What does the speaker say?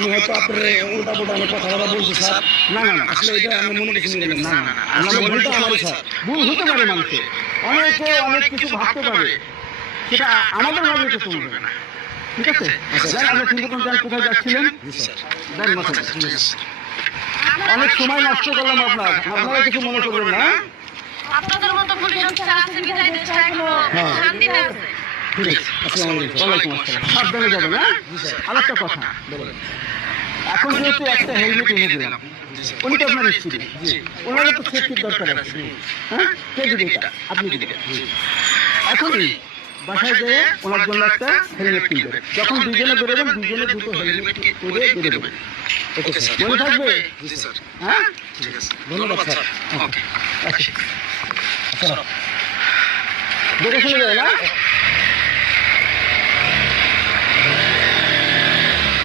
আমি হয়তো আপনার উল্টা পুল্টা অনেক কথাবার্তা বলছি স্যার। না না না, আসলে এটা আমি মনে কিছু নেবেন না। না না, আসলে ভুলটা আমারই স্যার। ভুল হতে পারে মানুষের, অনেকে অনেক কিছু ভাবতে পারে, সেটা আমাদের ভাবে তো চলবে না। ঠিক আছে, আচ্ছা আপনি ঠিক মতন যান, কোথায় যাচ্ছিলেন? দেন মাথা, ঠিক আছে। অনেক সময় নষ্ট করলাম আপনার, আপনারা কিছু মনে করবেন না। আপনাদের মতো পুলিশ অফিসার আছে বিদায় দেশটা এখনো শান্তিতে আছে। ঠিক আছে, আসসালামু আলাইকুম। ওয়ালাইকুম আসসালাম। সাবধানে যাবেন। হ্যাঁ, আরেকটা কথা, এখন যেহেতু একটা হেলমেট এনে দিলাম, উনি তো আপনার স্ত্রী, ওনার তো সেফটির দরকার আছে। হ্যাঁ, কে দিবে এটা? আপনি দিবেন। এখনই বাসায় যেয়ে ওনার জন্য একটা হেলমেট কিনবেন। যখন দুজনে বেরোবেন, দুজনে দুটো হেলমেট করে বেরোবেন। ওকে স্যার, মনে থাকবে? জি স্যার। হ্যাঁ, ঠিক আছে, ধন্যবাদ স্যার। ওকে, আচ্ছা দেখে শুনে যাবে না।